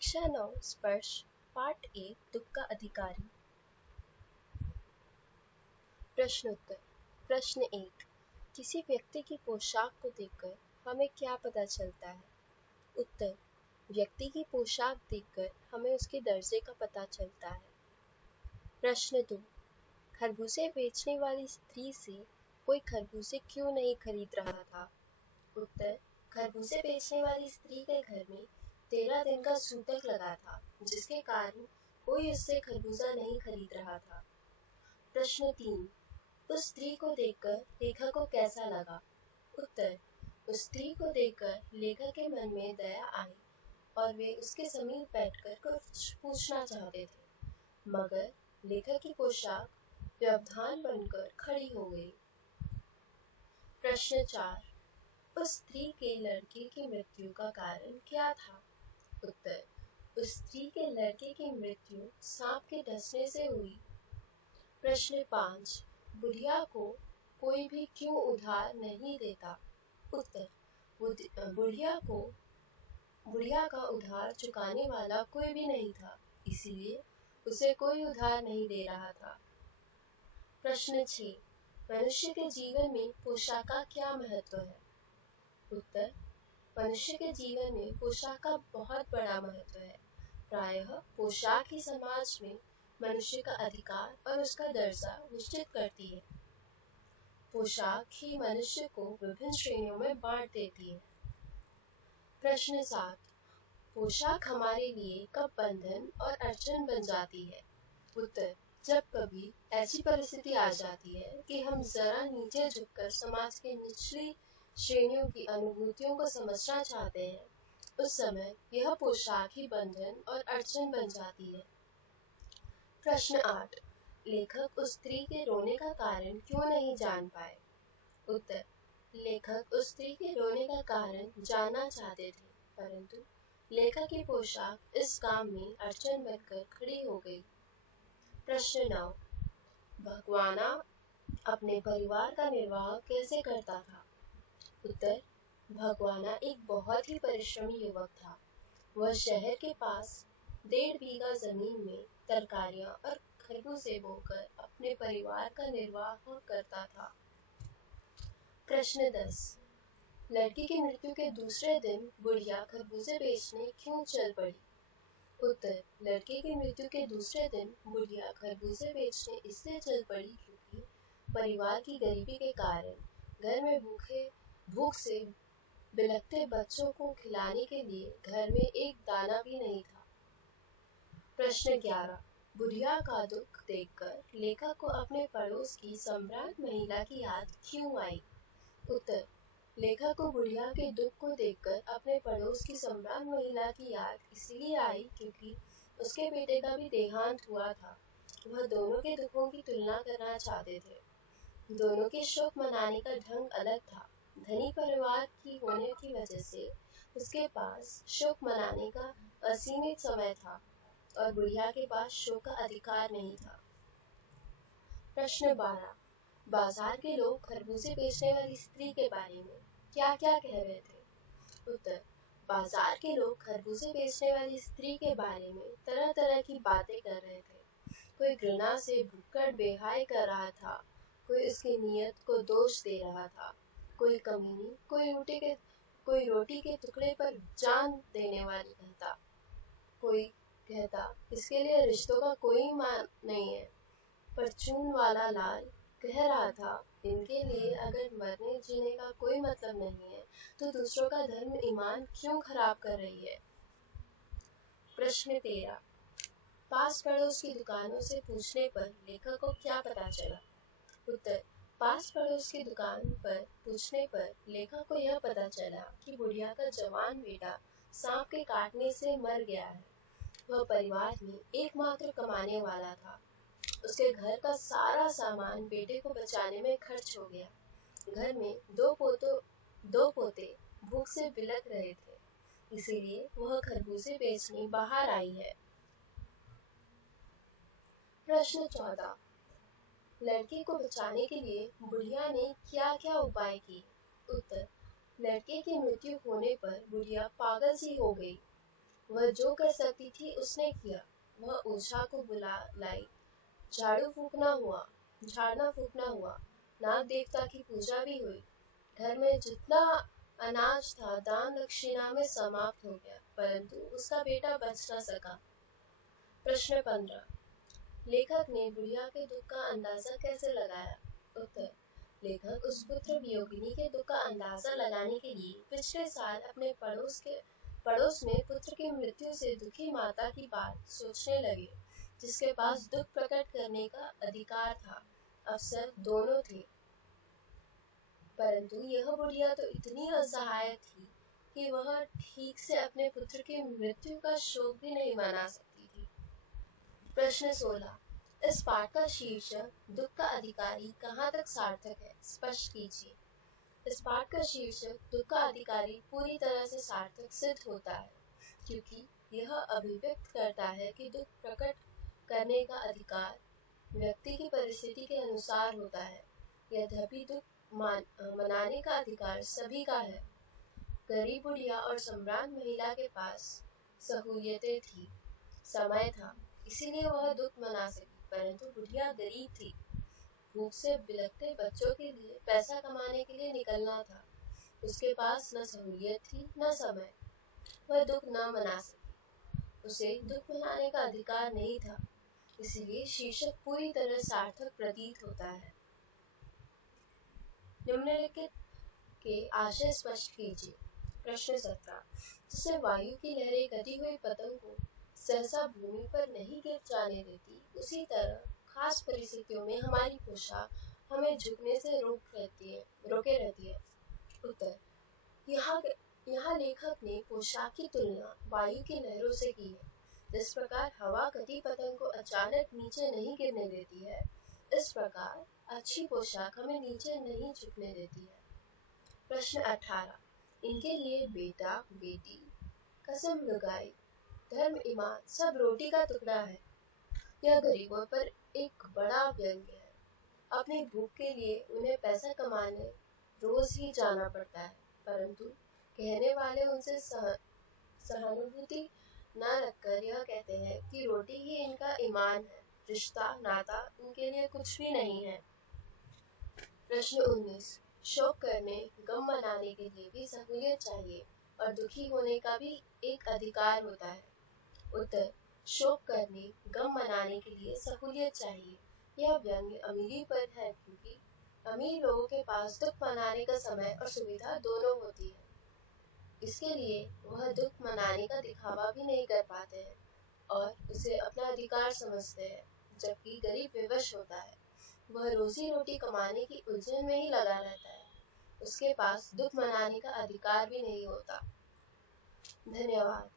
कक्षा 9 स्पर्श पाठ 1 दुख का अधिकारी। प्रश्नोत्तर। प्रश्न 1। किसी व्यक्ति की पोशाक को देखकर हमें क्या पता चलता है? उत्तर। व्यक्ति की पोशाक देखकर हमें उसके दर्जे का पता चलता है। प्रश्न 2। खरबूजे बेचने वाली स्त्री से कोई खरबूजे क्यों नहीं खरीद रहा था? उत्तर। खरबूजे बेचने वाली स्त्री के घर में 13 दिन का सूतक लगा था, जिसके कारण कोई उससे खरबूजा नहीं खरीद रहा था। प्रश्न 3। उस स्त्री को देखकर लेखक को कैसा लगा? उत्तर। उस स्त्री को देखकर लेखक के मन में दया आई और वे उसके समीप बैठकर कुछ पूछना चाहते थे, मगर लेखक की पोशाक व्यवधान बनकर खड़ी हो गई। प्रश्न 4। उस स्त्री के लड़के की मृत्यु का कारण क्या था? उत्तर। उस स्त्री के लड़के की मृत्यु सांप के डसने से हुई। प्रश्न 5। बुढ़िया को कोई भी क्यों उधार नहीं देता? उत्तर। बुढ़िया का उधार चुकाने वाला कोई भी नहीं था, इसीलिए उसे कोई उधार नहीं दे रहा था। प्रश्न 6। मनुष्य के जीवन में पोशाक का क्या महत्व है? उत्तर। मनुष्य के जीवन में पोशाक का बहुत बड़ा महत्व है। प्रायः पोशाक ही समाज में मनुष्य का अधिकार और उसका दर्जा निश्चित करती है। पोशाक ही मनुष्य को विभिन्न श्रेणियों में बांट देती है। प्रश्न 7। पोशाक हमारे लिए कब बंधन और अड़चन बन जाती है? उत्तर। जब कभी ऐसी परिस्थिति आ जाती है कि हम जरा नीचे झुककर समाज के निचली श्रेणियों की अनुभूतियों को समझना चाहते हैं, उस समय यह पोशाक ही बंधन और अड़चन बन जाती है। प्रश्न 8। लेखक उस स्त्री के रोने का कारण क्यों नहीं जान पाए? उत्तर। लेखक उस स्त्री के रोने का कारण जानना चाहते थे, परंतु लेखक की पोशाक इस काम में अड़चन बनकर खड़ी हो गई। प्रश्न 9। भगवाना अपने परिवार का निर्वाह कैसे करता था? उत्तर। भगवाना एक बहुत ही परिश्रमी युवक था। वह शहर के पास 1.5 बीघा जमीन में तरकारियां और खरबूजे बोकर अपने परिवार का निर्वाह करता था। प्रश्न 10। लड़की की मृत्यु के दूसरे दिन बुढ़िया खरबूजे बेचने क्यों चल पड़ी? उत्तर। लड़के की मृत्यु के दूसरे दिन बुढ़िया खरबूजे बेचने इसलिए चल पड़ी क्योंकि परिवार की गरीबी के कारण घर में भूख से बिलखते बच्चों को खिलाने के लिए घर में एक दाना भी नहीं था। प्रश्न 11। बुढ़िया का दुख देखकर लेखक को अपने पड़ोस की सम्राट महिला की याद क्यों आई? उत्तर। लेखक को बुढ़िया के दुख को देखकर अपने पड़ोस की सम्राट महिला की याद इसलिए आई क्योंकि उसके बेटे का भी देहांत हुआ था। वह दोनों के दुखों की तुलना करना चाहते थे। दोनों के शोक मनाने का ढंग अलग था। धनी परिवार की होने की वजह से उसके पास शोक मनाने का असीमित समय था और बुढ़िया के पास शोक का अधिकार नहीं था। प्रश्न 12। बाजार के लोग खरबूजे बेचने वाली स्त्री के बारे में क्या क्या कह रहे थे? उत्तर। बाजार के लोग खरबूजे बेचने वाली स्त्री के बारे में तरह तरह की बातें कर रहे थे। कोई घृणा से भुक्कड़ बेहाय कर रहा था, कोई उसकी नीयत को दोष दे रहा था, कोई कमीनी, कोई रोटी के टुकड़े पर जान देने वाली कहता, कोई कहता इसके लिए रिश्तों का कोई मान नहीं है। परचून वाला लाल कह रहा था, इनके लिए अगर मरने जीने का कोई मतलब नहीं है तो दूसरों का धर्म ईमान क्यों खराब कर रही है? प्रश्न 13। पास पड़ोस की दुकानों से पूछने पर लेखक को क्या पता चला? उत्तर। पास पड़ोस की दुकान पर पूछने पर लेखक को यह पता चला कि बुढ़िया का जवान बेटा सांप के काटने से मर गया है। वह परिवार में एकमात्र कमाने वाला था। उसके घर का सारा सामान बेटे को बचाने में खर्च हो गया। घर में दो पोते भूख से बिलख रहे थे, इसीलिए वह खरबूजे बेचने बाहर आई है। प्रश्न 14। लड़के को बचाने के लिए बुढ़िया ने क्या क्या उपाय किए? उत्तर। लड़के की मृत्यु होने पर बुढ़िया पागल सी हो गई। वह जो कर सकती थी उसने किया। वह ओझा को बुला लाई, झाड़ना फूकना हुआ, नाग देवता की पूजा भी हुई। घर में जितना अनाज था दान दक्षिणा में समाप्त हो गया, परंतु उसका बेटा बच न सका। प्रश्न 15। लेखक ने बुढ़िया के दुख का अंदाजा कैसे लगाया? उत्तर: लेखक उस पुत्र वियोगिनी के दुख का अंदाजा लगाने के लिए पिछले साल अपने पड़ोस में पुत्र की मृत्यु से दुखी माता की बात सोचने लगे, जिसके पास दुख प्रकट करने का अधिकार था। अवसर दोनों थे, परंतु यह बुढ़िया तो इतनी असहाय थी कि वह ठीक से अपने पुत्र की मृत्यु का शोक भी नहीं मना सकती थी। प्रश्न 16। इस पाठ का शीर्षक दुख का अधिकारी कहाँ तक सार्थक है, स्पष्ट कीजिए। इस पाठ का शीर्षक दुख का अधिकारी पूरी तरह से सार्थक सिद्ध होता है, क्योंकि यह अभिव्यक्त करता है कि दुख प्रकट करने का अधिकार व्यक्ति की परिस्थिति के अनुसार होता है। यद्यपि दुख मनाने का अधिकार सभी का है। गरीब बुढ़िया और सम्राट महिला के पास सहूलियतें थी, समय था, इसीलिए वह दुख मना सकी, परंतु बुढ़िया गरीब थी। भूख से बिलखते बच्चों के लिए पैसा कमाने के लिए निकलना था। उसके पास न सहूलियत थी न समय। वह दुख न मना सकी। उसे दुख मनाने का अधिकार नहीं था, इसलिए शीर्षक पूरी तरह सार्थक प्रतीत होता है। निम्नलिखित के आशय स्पष्ट कीजिए। प्रश्न 17। जिससे वायु की लहरें गति हुई पतंग को सहसा भूमि पर नहीं गिर जाने देती, उसी तरह खास परिस्थितियों में हमारी पोशाक हमें झुकने से रोके रहती है। उत्तर: यहाँ लेखक ने पोशाक की तुलना वायु की लहरों से की है। जिस प्रकार हवा गति पतंग को अचानक नीचे नहीं गिरने देती है, इस प्रकार अच्छी पोशाक हमें नीचे नहीं झुकने देती है। प्रश्न 18। इनके लिए बेटा बेटी, कसम लगाई, धर्म ईमान सब रोटी का टुकड़ा है। यह गरीबों पर एक बड़ा व्यंग्य है। अपनी भूख के लिए उन्हें पैसा कमाने रोज ही जाना पड़ता है, परंतु कहने वाले उनसे सहानुभूति न रखकर यह कहते हैं कि रोटी ही इनका ईमान है, रिश्ता नाता इनके लिए कुछ भी नहीं है। प्रश्न 19। शोक करने गम मनाने के लिए भी सहूलियत चाहिए और दुखी होने का भी एक अधिकार होता है। उत्तर: शोक करने गम मनाने के लिए सहूलियत चाहिए। यह व्यंग्य अमीरी पर है, क्योंकि अमीर लोगों के पास दुख मनाने का समय और सुविधा दोनों होती है। इसके लिए वह दुख मनाने का दिखावा भी नहीं कर पाते हैं और उसे अपना अधिकार समझते हैं, जबकि गरीब विवश होता है। वह रोजी रोटी कमाने की उलझन में ही लगा रहता है, उसके पास दुख मनाने का अधिकार भी नहीं होता। धन्यवाद।